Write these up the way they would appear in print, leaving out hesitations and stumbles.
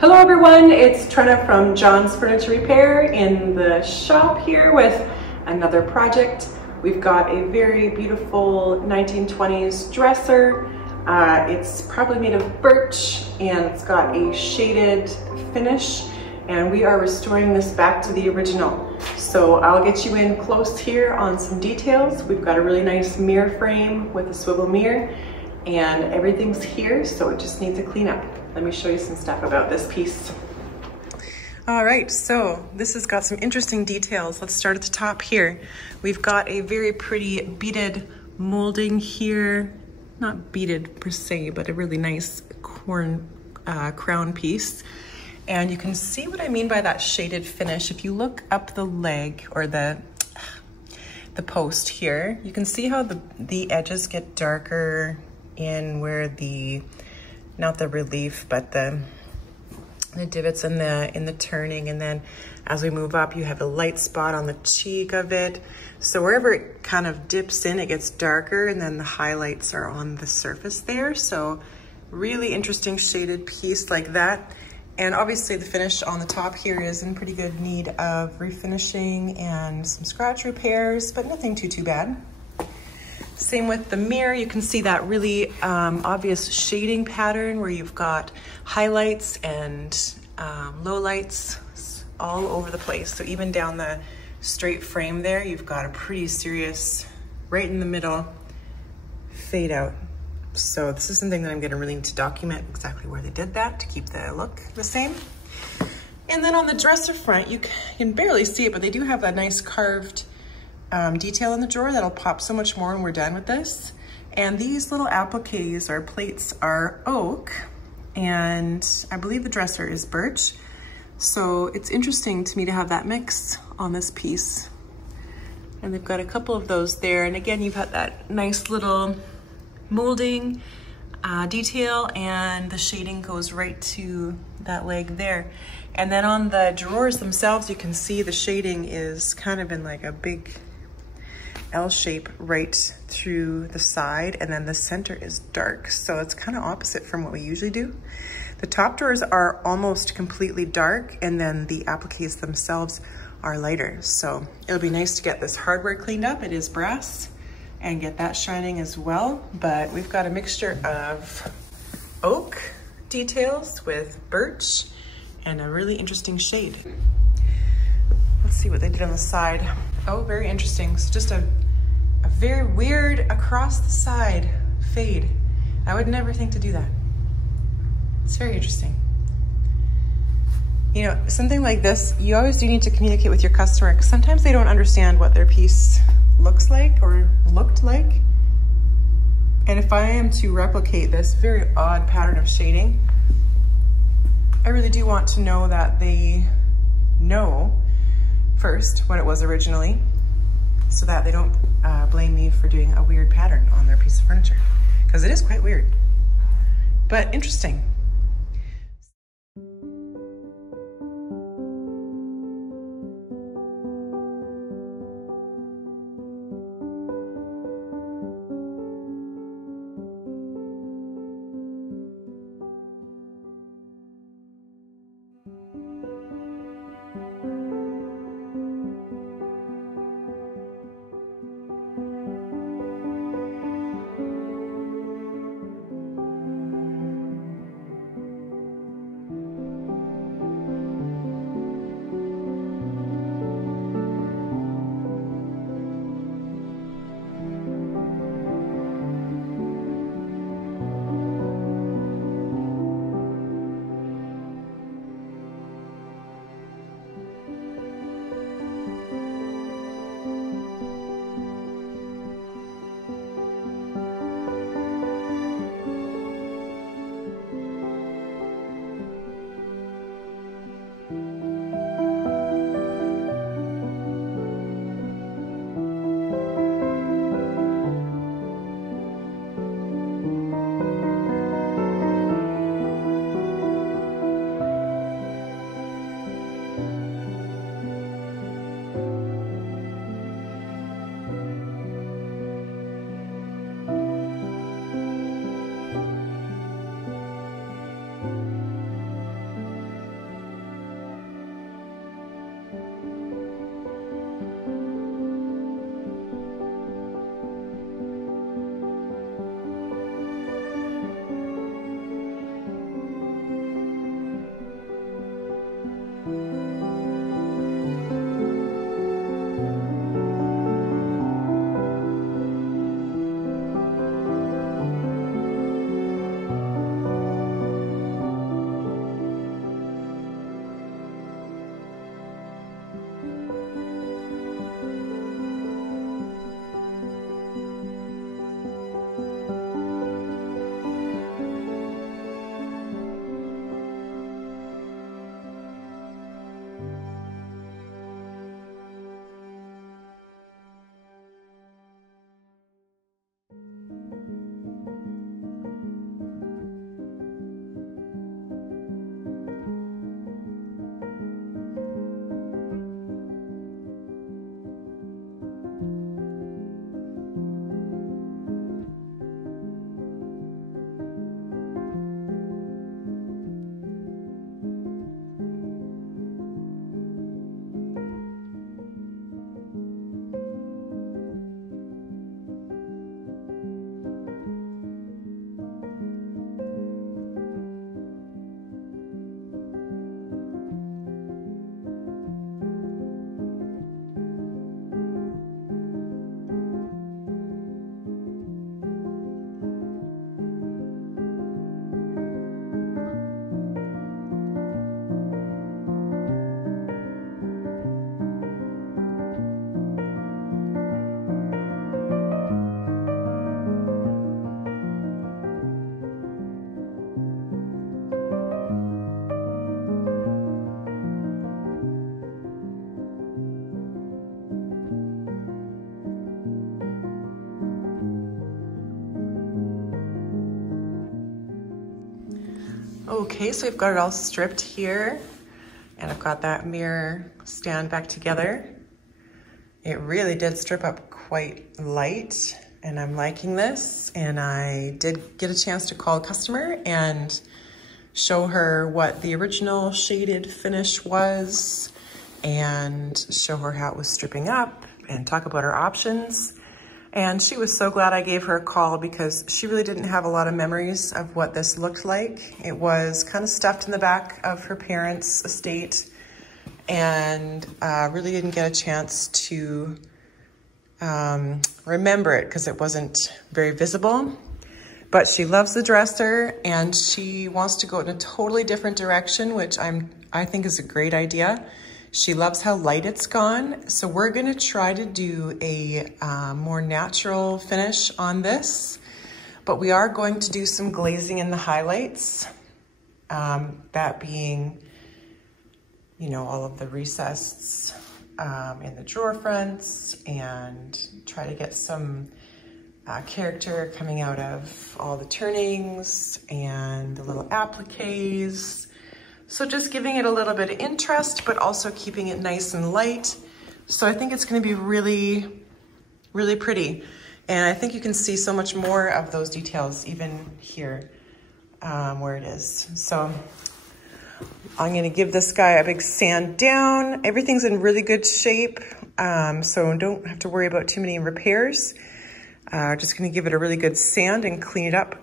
Hello everyone, it's Trina from John's Furniture Repair in the shop here with another project. We've got a very beautiful 1920s dresser. It's probably made of birch and it's got a shaded finish, and we are restoring this back to the original. So I'll get you in close here on some details. We've got a really nice mirror frame with a swivel mirror and everything's here, so it just needs a clean up. Let me show you some stuff about this piece. All right, so this has got some interesting details. Let's start at the top here. We've got a very pretty beaded molding here. Not beaded per se, but a really nice crown piece. And you can see what I mean by that shaded finish. If you look up the leg or the post here, you can see how the edges get darker in where the, not the relief, but the divots in the turning. And then as we move up, you have a light spot on the cheek of it. So wherever it kind of dips in, it gets darker, and then the highlights are on the surface there. So really interesting shaded piece like that. And obviously the finish on the top here is in pretty good need of refinishing and some scratch repairs, but nothing too bad. Same with the mirror. You can see that really obvious shading pattern where you've got highlights and lowlights all over the place. So even down the straight frame there, you've got a pretty serious, right in the middle, fade out. So this is something that I'm gonna really need to document exactly where they did that to keep the look the same. And then on the dresser front, you can barely see it, but they do have that nice carved detail in the drawer that'll pop so much more when we're done with this. And these little appliques or plates are oak, and I believe the dresser is birch. So it's interesting to me to have that mix on this piece. And they've got a couple of those there. And again, you've got that nice little molding detail, and the shading goes right to that leg there. And then on the drawers themselves, you can see the shading is kind of in like a big L shape right through the side, and then the center is dark. So it's kind of opposite from what we usually do. The top drawers are almost completely dark, and then the appliques themselves are lighter. So it'll be nice to get this hardware cleaned up. It is brass, and get that shining as well. But we've got a mixture of oak details with birch and a really interesting shade. Let's see what they did on the side. Oh, very interesting. So just a very weird across the side fade. I would never think to do that. It's very interesting. You know, something like this, you always do need to communicate with your customer, because sometimes they don't understand what their piece looks like or looked like. And if I am to replicate this very odd pattern of shading, I really do want to know that they know first what it was originally, so that they don't blame me for doing a weird pattern on their piece of furniture, because it is quite weird, but interesting. Okay, so we've got it all stripped here, and I've got that mirror stand back together. It really did strip up quite light, and I'm liking this. And I did get a chance to call a customer and show her what the original shaded finish was and show her how it was stripping up and talk about her options. And she was so glad I gave her a call because she really didn't have a lot of memories of what this looked like. It was kind of stuffed in the back of her parents' estate, and really didn't get a chance to remember it because it wasn't very visible. But she loves the dresser, and she wants to go in a totally different direction, which I think is a great idea. She loves how light it's gone. So we're gonna try to do a more natural finish on this, but we are going to do some glazing in the highlights. That being, you know, all of the recesses in the drawer fronts, and try to get some character coming out of all the turnings and the little appliques. So just giving it a little bit of interest, but also keeping it nice and light. So I think it's gonna be really, really pretty. And I think you can see so much more of those details even here where it is. So I'm gonna give this guy a big sand down. Everything's in really good shape, so don't have to worry about too many repairs. Just gonna give it a really good sand and clean it up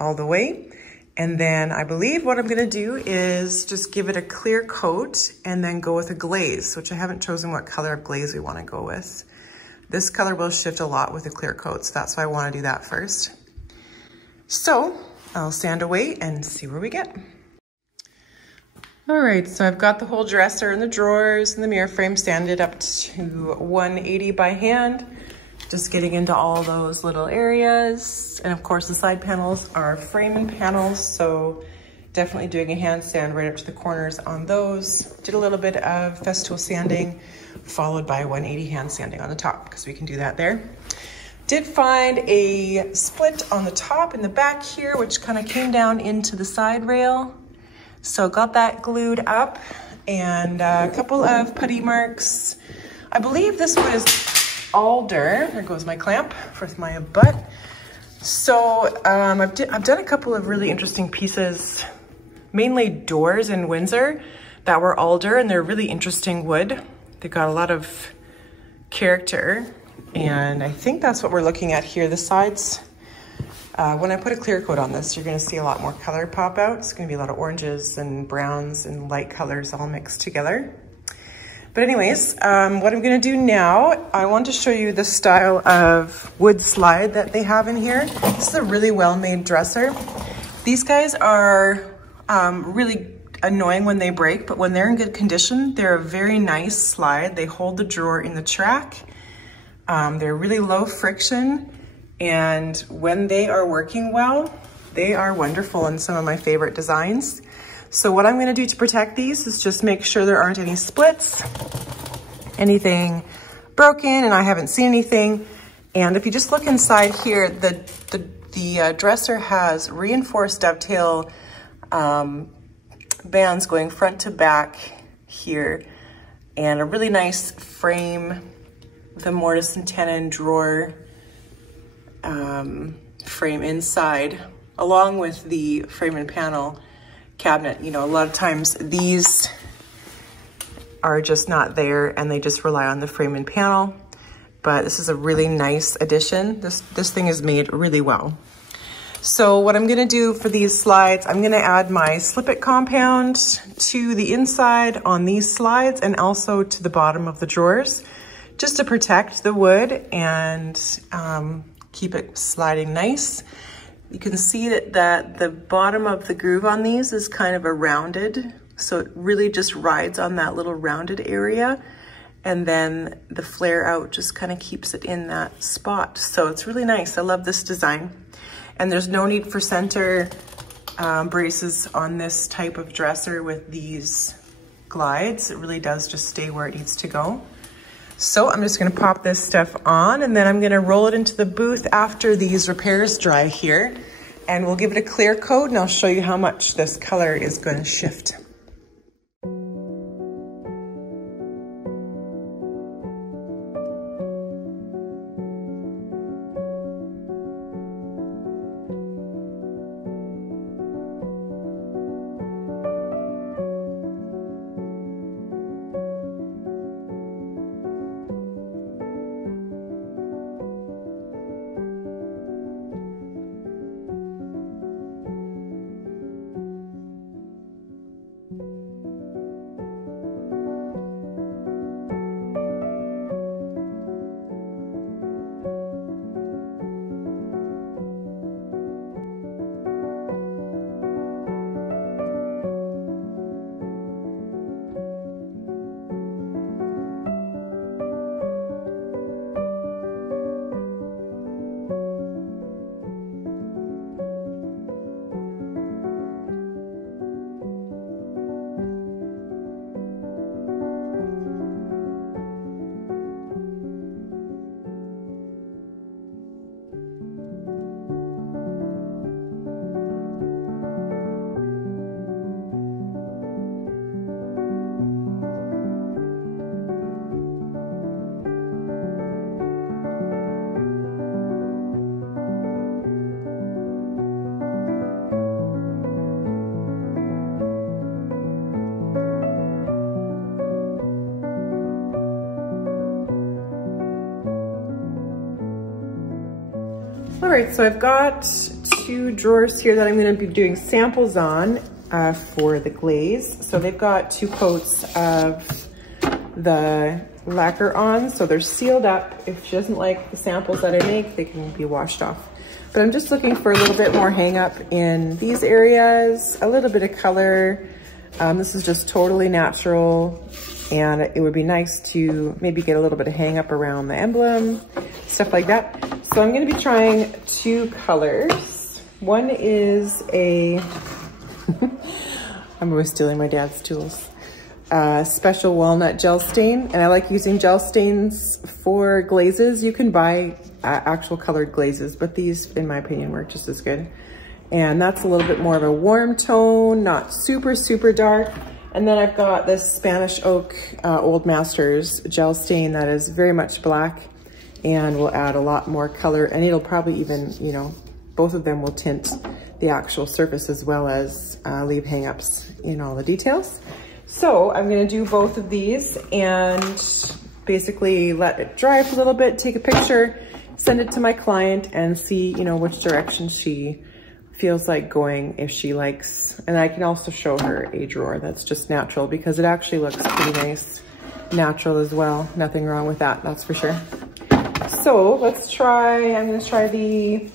all the way. And then I believe what I'm gonna do is just give it a clear coat and then go with a glaze, which I haven't chosen what color of glaze we wanna go with. This color will shift a lot with a clear coat, so that's why I wanna do that first. So I'll sand away and see where we get. All right, so I've got the whole dresser and the drawers and the mirror frame sanded up to 180 by hand. Just getting into all those little areas. And of course the side panels are framing panels, so definitely doing a hand sand right up to the corners on those. Did a little bit of Festool sanding, followed by 180 hand sanding on the top, because we can do that there. Did find a split on the top and the back here, which kind of came down into the side rail. So got that glued up, and a couple of putty marks. I believe this one is alder. There goes my clamp for my butt. So I've done a couple of really interesting pieces, mainly doors in Windsor that were alder, and they're really interesting wood. They've got a lot of character, and I think that's what we're looking at here. The sides, when I put a clear coat on this, you're gonna see a lot more color pop out. It's gonna be a lot of oranges and browns and light colors all mixed together. But anyways, what I'm gonna do now, I want to show you the style of wood slide that they have in here. This is a really well-made dresser. These guys are really annoying when they break, but when they're in good condition, they're a very nice slide. They hold the drawer in the track. They're really low friction, and when they are working well, they are wonderful and some of my favorite designs. So what I'm gonna do to protect these is just make sure there aren't any splits, anything broken, and I haven't seen anything. And if you just look inside here, the dresser has reinforced dovetail bands going front to back here, and a really nice frame with a mortise and tenon drawer frame inside, along with the frame and panel cabinet. You know, a lot of times these are just not there and they just rely on the frame and panel, but this is a really nice addition. This thing is made really well. So what I'm gonna do for these slides, I'm gonna add my Slip It compound to the inside on these slides and also to the bottom of the drawers, just to protect the wood and keep it sliding nice. You can see that the bottom of the groove on these is kind of a rounded, so it really just rides on that little rounded area, and then the flare out just kind of keeps it in that spot. So it's really nice. I love this design. And there's no need for center braces on this type of dresser with these glides. It really does just stay where it needs to go. So I'm just gonna pop this stuff on, and then I'm gonna roll it into the booth after these repairs dry here. And we'll give it a clear coat and I'll show you how much this color is going to shift. All right, so I've got 2 drawers here that I'm going to be doing samples on for the glaze. So they've got 2 coats of the lacquer on, so they're sealed up. If she doesn't like the samples that I make, they can be washed off. But I'm just looking for a little bit more hang up in these areas, a little bit of color. This is just totally natural, and it would be nice to maybe get a little bit of hang up around the emblem, stuff like that. So I'm going to be trying 2 colors. One is a, I'm always stealing my dad's tools, special walnut gel stain. And I like using gel stains for glazes. You can buy actual colored glazes, but these, in my opinion, work just as good. And that's a little bit more of a warm tone, not super, super dark. And then I've got this Spanish Oak Old Masters gel stain that is very much black and will add a lot more color, and it'll probably even, you know, both of them will tint the actual surface as well as leave hang-ups in all the details. So I'm gonna do both of these and basically let it dry for a little bit, take a picture, send it to my client and see, you know, which direction she feels like going, if she likes. And I can also show her a drawer that's just natural, because it actually looks pretty nice natural as well. Nothing wrong with that, that's for sure. So let's try, I'm gonna try the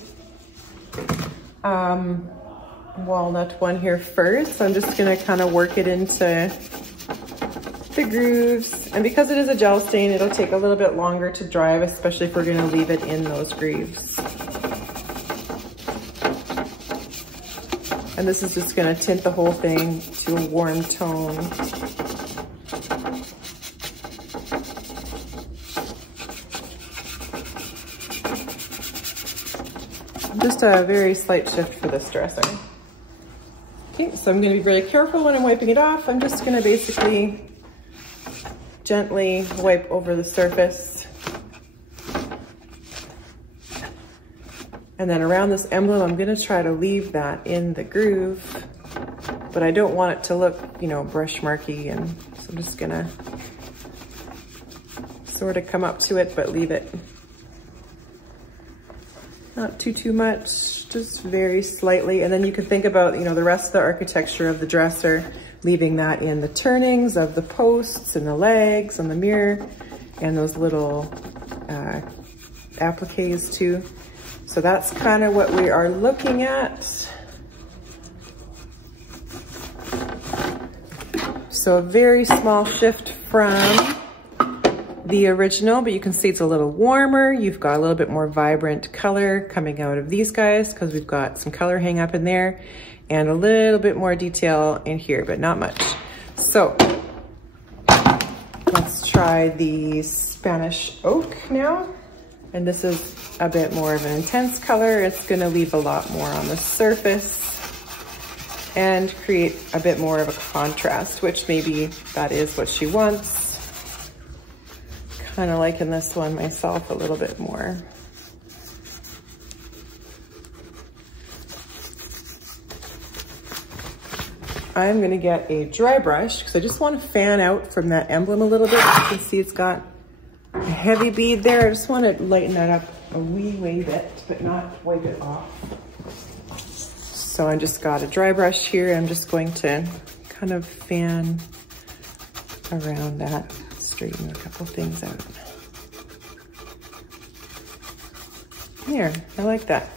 walnut one here first. So I'm just gonna kind of work it into the grooves. And because it is a gel stain, it'll take a little bit longer to dry, especially if we're gonna leave it in those grooves. And this is just gonna tint the whole thing to a warm tone. Just a very slight shift for this dresser. Okay, so I'm gonna be really careful when I'm wiping it off. I'm just gonna basically gently wipe over the surface. And then around this emblem, I'm gonna try to leave that in the groove, but I don't want it to look, you know, brush marky, and so I'm just gonna sort of come up to it, but leave it not too much, just very slightly. And then you can think about, you know, the rest of the architecture of the dresser, leaving that in the turnings of the posts and the legs and the mirror and those little appliques too. So that's kind of what we are looking at. So a very small shift from the original, but you can see it's a little warmer. You've got a little bit more vibrant color coming out of these guys because we've got some color hang up in there and a little bit more detail in here, but not much. So let's try the Spanish Oak now. And this is a bit more of an intense color, it's gonna leave a lot more on the surface and create a bit more of a contrast, which maybe that is what she wants. Kind of liking this one myself a little bit more. I'm gonna get a dry brush because I just want to fan out from that emblem a little bit. You can see it's got a heavy bead there. I just want to lighten that up a wee bit, but not wipe it off. So I just got a dry brush here. I'm just going to kind of fan around that, straighten a couple things out. There, I like that.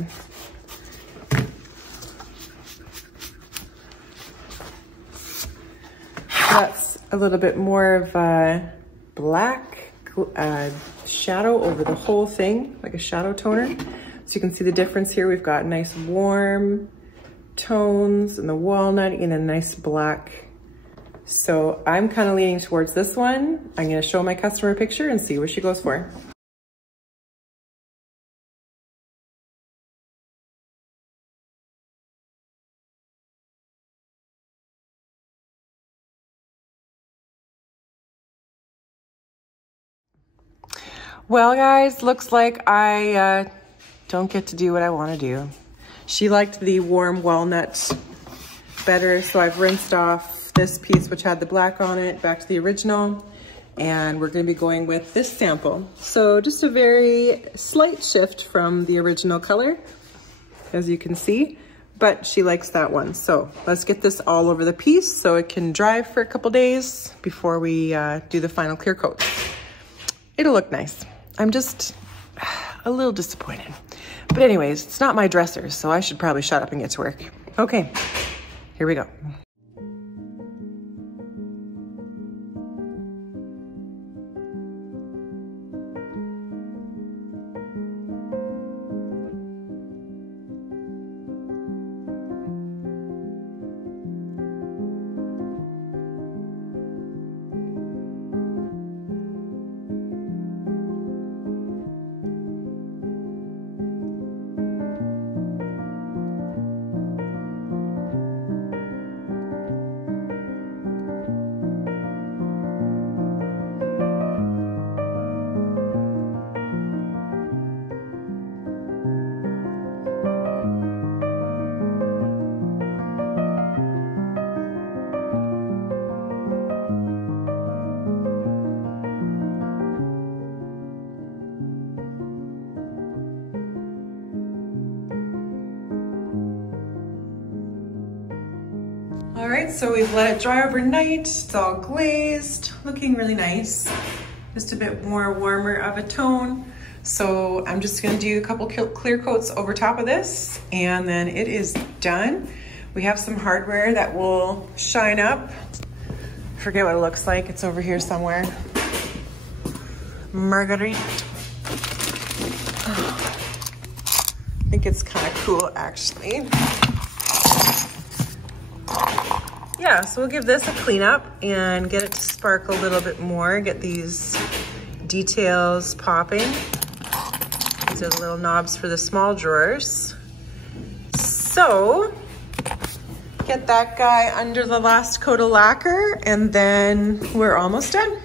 That's a little bit more of a black shadow over the whole thing, like a shadow toner. So you can see the difference here. We've got nice warm tones and the walnut and a nice black. So I'm kind of leaning towards this one. I'm going to show my customer a picture and see what she goes for. Well, guys, looks like I don't get to do what I want to do. She liked the warm walnut better, so I've rinsed off this piece, which had the black on it, back to the original, and we're going to be going with this sample. So just a very slight shift from the original color, as you can see, but she likes that one. So let's get this all over the piece so it can dry for a couple days before we do the final clear coat. It'll look nice. I'm just a little disappointed. But anyways, it's not my dresser, so I should probably shut up and get to work. Okay, here we go. All right, so we've let it dry overnight. It's all glazed, looking really nice. Just a bit more warmer of a tone. So I'm just gonna do a couple clear coats over top of this, and then it is done. We have some hardware that will shine up. Forget what it looks like, it's over here somewhere. Marguerite. I think it's kind of cool, actually. Yeah, so we'll give this a clean up and get it to sparkle a little bit more, get these details popping. These are the little knobs for the small drawers. So, get that guy under the last coat of lacquer and then we're almost done.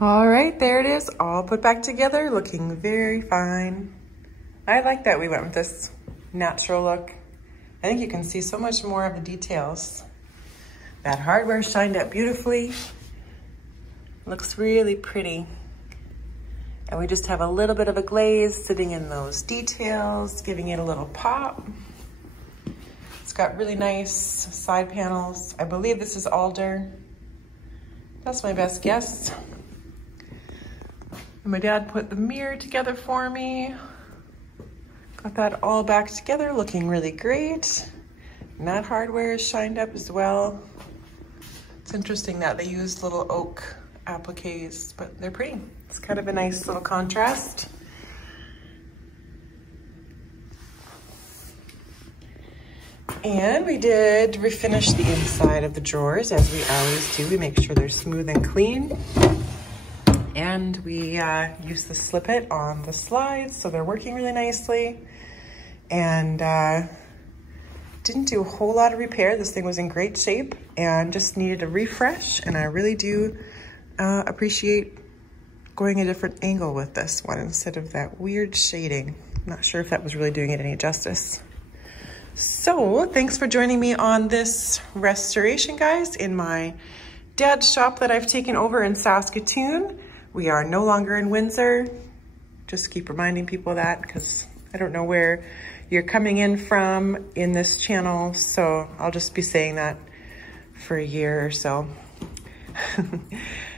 All right, there it is, all put back together, looking very fine. I like that we went with this natural look. I think you can see so much more of the details. That hardware shined up beautifully. Looks really pretty. And we just have a little bit of a glaze sitting in those details, giving it a little pop. It's got really nice side panels. I believe this is alder. That's my best guess. And my dad put the mirror together for me. Got that all back together, looking really great. And that hardware is shined up as well. It's interesting that they used little oak appliques, but they're pretty. It's kind of a nice little contrast. And we did refinish the inside of the drawers, as we always do. We make sure they're smooth and clean. And we use the slip it on the slides, so they're working really nicely. And didn't do a whole lot of repair. This thing was in great shape and just needed a refresh. And I really do appreciate going a different angle with this one instead of that weird shading. I'm not sure if that was really doing it any justice. So thanks for joining me on this restoration, guys, in my dad's shop that I've taken over in Saskatoon. We are no longer in Windsor. Just keep reminding people that, because I don't know where you're coming in from in this channel, so I'll just be saying that for a year or so.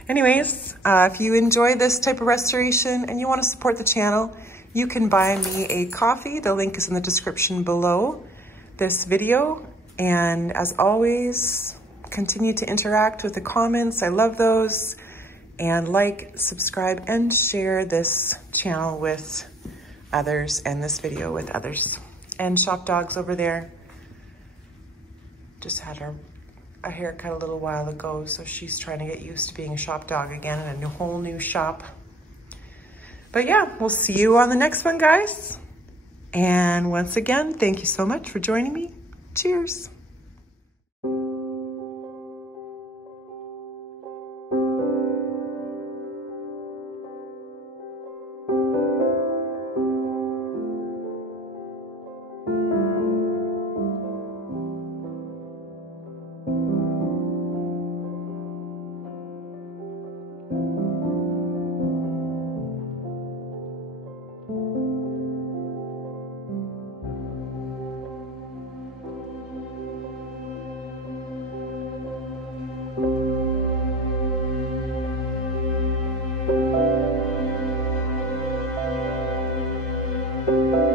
Anyways, if you enjoy this type of restoration and you want to support the channel, you can buy me a coffee. The link is in the description below this video. And as always, continue to interact with the comments. I love those. And like, subscribe, and share this channel with others and this video with others. And Shop Dog's over there. Just had a haircut a little while ago, so she's trying to get used to being a shop dog again in a whole new shop. But yeah, we'll see you on the next one, guys. And once again, thank you so much for joining me. Cheers. Thank you.